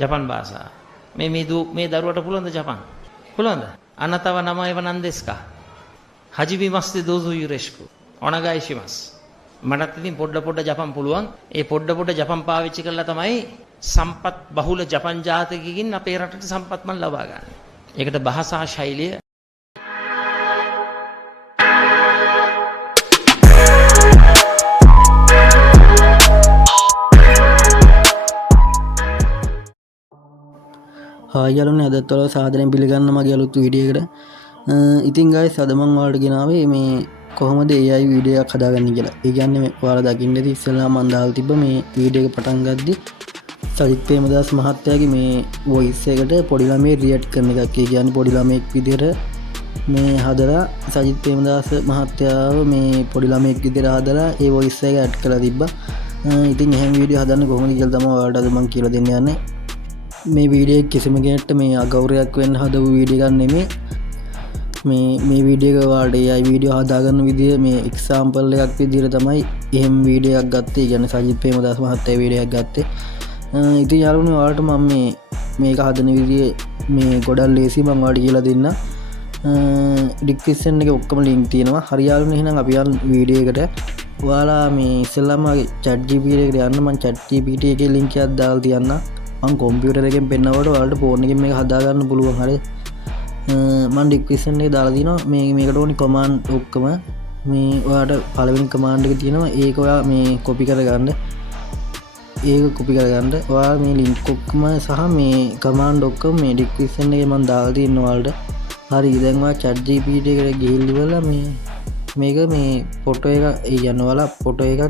ජපන් භාෂාව. මේ දරුවට පුළුවන්ද ජපන්? පුළුවන්ද? අනතව නමයව නන්දෙස්කා. හජිබි මස්ති දෝසු යුරෙෂ්කු. ඔනගයිෂිමස්. මටත් ඉතින් පොඩ ජපන් පුළුවන්. ඒ පොඩ ජපන් පාවිච්චි කරලා තමයි සම්පත් බහුල ජපන් ජාතිකයකින් අපේ රටට සම්පත් මන් ලබා ගන්න. ඒකට භාෂා ශෛලිය හායලුනේ අදත් ඔයාලා සාදරයෙන් පිළිගන්න මගේ අලුත් වීඩියෝ එකට. ඉතින් guys අද මම ඔයාලට ගෙනාවේ මේ කොහොමද AI වීඩියෝ එකක් හදාගන්නේ කියලා. ඒ කියන්නේ ඔයාලා දකින්න ඉතින් ඉස්සෙල්ලා මම දාලා තිබ්බ මේ වීඩියෝ එක පටන් ගද්දි සජිත් ප්‍රේමදාස මහත්තයාගේ මේ වොයිස් එකට පොඩි ළමයි රියැක්ට් කරන එකක්. ඒ කියන්නේ පොඩි ළමෙක් විදිහට මේ හදලා සජිත් ප්‍රේමදාස මහත්තයාව මේ පොඩි ළමෙක් විදිහට හදලා ඒ වොයිස් එක ඇඩ් කරලා තිබ්බා. ඉතින් එහෙම වීඩියෝ හදන්න කොහොමද කියලා තමයි ඔයාලට අද මම කියලා දෙන්න යන්නේ. මේ වීඩියෝ කිසිම කෙනෙක්ට මේ අගෞරවයක් වෙන්න හදපු වීඩියෝ එකක් නෙමෙයි. මේ වීඩියෝ එක ඔයාලට AI වීඩියෝ හදාගන්න විදිය මේ එක්සැම්පල් එකක් විදිහට තමයි එහෙම වීඩියෝ එකක් ගත්තේ. කියන්නේ සජිත් ප්‍රේමදාස මහත්තයා වීඩියෝ එකක් ගත්තේ. ඉතින් යාළුවනේ ඔයාලට මම මේක හදන විදිය මේ ගොඩක් ලේසි මම ඔයාලට කියලා දෙන්න. ඩිස්ක්‍රිප්ෂන් එකේ ඔක්කොම ලින්ක් තියෙනවා. හරි යාළුවනේ එහෙනම් අපි යන්න වීඩියෝ එකට. ඔයාලා මේ ඉස්සෙල්ලාම chat GPT එකට යන්න. මම chat GPT එකේ ලින්ක් එකක් දාලා තියන්නම්. මම කම්පියුටර් එකෙන් පෙන්නනකොට ඔයාලට ෆෝන් එකෙන් මේක හදා ගන්න පුළුවන්. හරි මම ඩිස්ක්‍රිප්ෂන් එකේ දාලා දිනවා මේකට ඕනි කමාන්ඩ් ඔක්කොම. මේ ඔයාලට පළවෙනි කමාන්ඩ් එක තියෙනවා. ඒක ඔයා මේ කොපි කරගන්න. ඒක කොපි කරගන්න ඔයා මේ ලින්ක් ඔක්කොම සහ මේ කමාන්ඩ් ඔක්කොම මේ ඩිස්ක්‍රිප්ෂන් එකේ මම දාලා තියෙනවා ඔයාලට. හරි දැන් ඔයා chat GPT එකට ගිහිල්ලා මේක මේ ෆොටෝ එක ඒ කියන්නේ ඔයාලා ෆොටෝ එකක්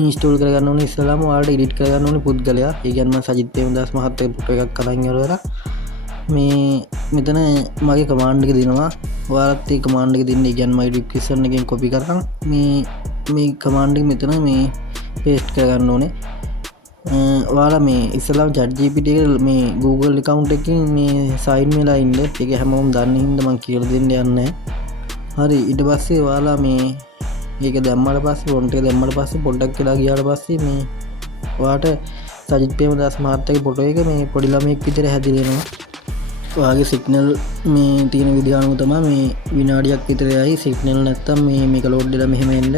ඉන්ස්ටෝල් කරගන්න ඕනේ. ඉස්සෙල්ලාම ඔයාලට එඩිට් කරගන්න ඕනේ පුද්ගලයා. ඒ කියන්නේ මම සජිත් ප්‍රේමදාස මහත්තයාගේ ෆොටෝ එකක් අරන් ඉවරලා මේ මෙතන මගේ කමාන්ඩ් එක දෙනවා. ඔයාලත් ඒ කමාන්ඩ් එක දෙන්න. ඒ කියන්නේ මගේ ඩිස්ක්‍රිප්ෂන් එකෙන් කොපි කරන් මේ කමාන්ඩ් එක මෙතන මේ පේස්ට් කරගන්න ඕනේ. ඔයාලා මේ ඉස්සෙල්ලාම chat GPT එක මේ Google account එකකින් මේ sign වෙලා ඉන්න. ඒක හැමෝම දන්නේ හින්දා මම කියලා දෙන්න යන්නේ. හරි ඊට පස්සේ ඔයාලා මේ ඒක දැම්මට පස්සේ ෆොන්ට් එක දැම්මට පස්සේ පොඩ්ඩක් වෙලා ගියාට පස්සේ මේ ඔයාට සජිත් ප්‍රේමදාස මහත්තයාගේ ෆොටෝ එක මේ පොඩි ළමෙක් විතර හැදිලා එනවා. ඔයාගේ සිග්නල් මේ තියෙන විදිහ අනුව තමයි මේ විනාඩියක් විතර යයි. සිග්නල් නැත්තම් මේක ලෝඩ් වෙලා මෙහෙම එන්න.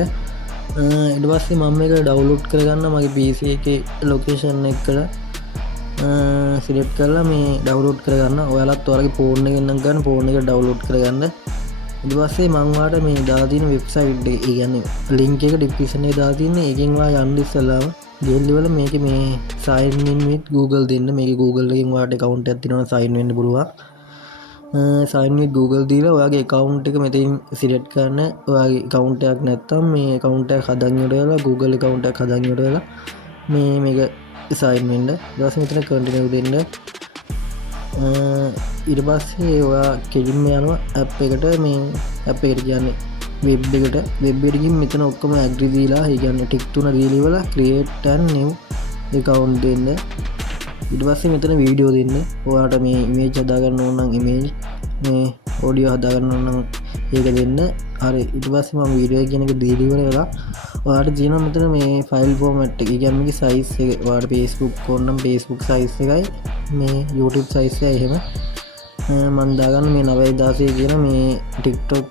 ඊට පස්සේ මම මේක ඩවුන්ලෝඩ් කරගන්න මගේ PC එකේ ලොකේෂන් එකට සිලෙක්ට් කරලා මේ ඩවුන්ලෝඩ් කරගන්න. ඔයාලත් ඔයාලගේ ෆෝන් එකෙන් නම් ගන්න ෆෝන් එක ඩවුන්ලෝඩ් කරගන්න. ඊට පස්සේ මම ඔයාලට මේ දාලා තියෙන වෙබ්සයිට් එක ඒ කියන්නේ ලින්ක් එක ඩිස්ක්‍රිප්ෂන් එකේ දාලා තියෙන්නේ. ඒකෙන් ඔයා යන්න ඉස්සෙල්ලාම ගෙල්ලිවල මේක මේ sign in with Google දෙන්න. මේකේ Google එකෙන් ඔයාලට account එකක් තියෙනවා sign වෙන්න පුළුවන්. sign with Google දීලා ඔයාගේ account එක මෙතනින් select කරන්න. ඔයාගේ account එකක් නැත්තම් මේ account එක හදන් ඉවරලා Google account එකක් හදන් ඉවරලා මේක sign වෙන්න. ඊට පස්සේ මෙතන continue දෙන්න. ඊට පස්සේ ඔයා කෙලින්ම යනවා ඇප් එකට. මේ ඇප් එකට කියන්නේ වෙබ් එකට. වෙබ් එකකින් මෙතන ඔක්කොම ඇග්‍රී දීලා ඒ කියන්නේ ටික් තුන දීලා ඉවරලා create and new account දෙන්න. ඊට පස්සේ මෙතන වීඩියෝ දෙන්න. ඔයාට මේ image හදා ගන්න ඕන නම් image, මේ audio හදා ගන්න ඕන නම් ඒක දෙන්න. හරි ඊට පස්සේ මම වීඩියෝ එක කියන එක දීලා ඉවර වෙලා ඔයාට තියෙනවා මෙතන මේ file format එක. ඒ කියන්නේ මේකේ size එක ඔයාට Facebook ඕන නම් Facebook size එකයි මේ YouTube size එක එහෙම මම දාගන්න මේ 916 කියන මේ TikTok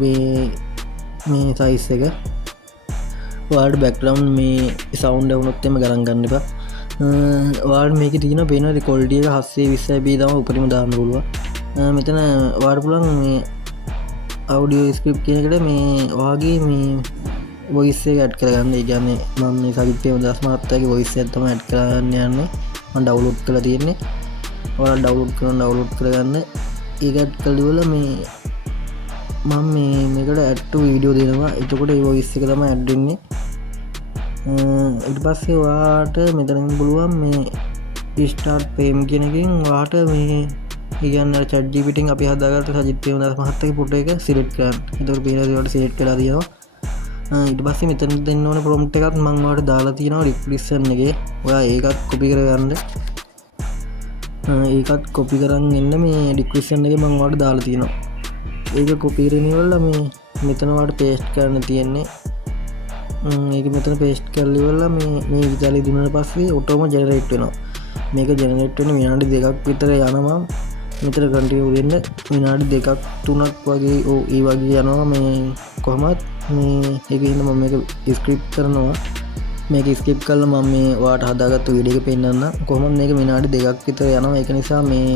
මේ size එක. ඔයාලට background මේ sound වුණොත් එම ගණන් ගන්න එපා. ඔයාලට මේකේ තියෙන වෙන quality එක 720p තමයි උපරිම දාන්න පුළුවන්. මෙතන ඔයාලට පුළුවන් මේ audio script කියන එකට මේ ඔයාගේ මේ voice එක add කරගන්න. ඒ කියන්නේ මම මේ සජිත් ප්‍රේමදාස මහත්තයාගේ voice එක තමයි add කරගන්න යන්නේ. මම download කරලා තියෙන්නේ. ඔයාලා download කරගන්න. ඒක add කරලා මේ මම මේකට add to video දෙනවා. එතකොට ඒ voice එක තමයි add වෙන්නේ. ඊට පස්සේ ඔයාට මෙතනින් පුළුවන් මේ start frame කියන එකෙන් ඔයාට මේ ඒ කියන්නේ chat GPT එකෙන් අපි හදාගත්ත සජිත් ප්‍රේමදාස මහත්තයාගේ ෆොටෝ එක select කරන්න. ඒතකොට පේනවා ඒකට select කරලා තියෙනවා. ඊට පස්සේ මෙතන දෙන්න ඕන prompt එකත් මම ඔයාලට දාලා තියෙනවා description එකේ. ඔයා ඒකත් copy කරගන්න. ඒකත් copy කරන් එන්න මේ description එකේ මම ඔයාලට දාලා තියෙනවා. ඒක copy කරගෙන ඉවරලා මේ මෙතන ඔයාලට paste කරන්න තියෙන්නේ. ඒක මෙතන paste කරලා ඉවරලා මේ විදිහට දුන්නාට පස්සේ ඔටෝම generate වෙනවා. මේක ජනරේට් වෙන විනාඩි 2ක් විතර යනවා මෙතන කන්ටිනියු වෙන්න විනාඩි 2ක් 3ක් වගේ ඒ වගේ යනවා මේ කොහොමත් මේ ඒකින්ද මම මේක ස්ක්‍රිප්ට් කරනවා මේක ස්කිප් කරලා මම මේ ඔයාලට හදාගත්ත වීඩියෝ එක පෙන්නන්න කොහොමද මේක විනාඩි 2ක් විතර යනවා ඒක නිසා මේ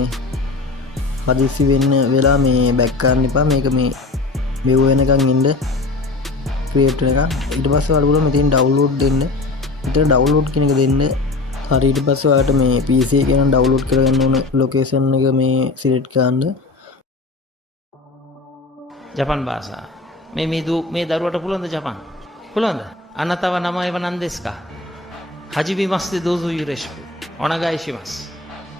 හදිසි වෙන්න වෙලා මේ බැක් කරන්න එපා මේක මේ මෙව වෙනකන් ඉන්න ක්‍රියේට් වෙන එක ඊට පස්සේ ඔයාලට පුළුවන් මෙතෙන් ඩවුන්ලෝඩ් දෙන්න මෙතන ඩවුන්ලෝඩ් කියන එක දෙන්න හරි ඊට පස්සේ ඔයාලට මේ PC එක ගැන ඩවුන්ලෝඩ් කරගන්න ඕන ලොකේෂන් එක මේ සිලෙක්ට් කරන්න ජපන් භාෂාව. මේ දරුවට පුළුවන්ද ජපන්? පුළුවන්ද? අනතව නමයව නන්දෙස්කා. හජිබි මස්ති දෝසු යුරෙෂ්කු. ඔනගායිෂිමස්.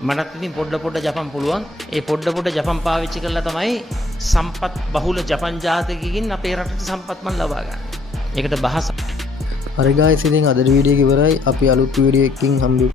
මටත් ඉතින් පොඩ ජපන් පුළුවන්. ඒ පොඩ ජපන් පාවිච්චි කරලා තමයි සම්පත් බහුල ජපන් ජාතිකයකින් අපේ රටට සම්පත් මන් ලබා ගන්න. ඒකට භාෂා. හරි ගායිස් ඉතින් අද වීඩියෝ එක ඉවරයි අපි අලුත් වීඩියෝ එකකින් හම්බෙමු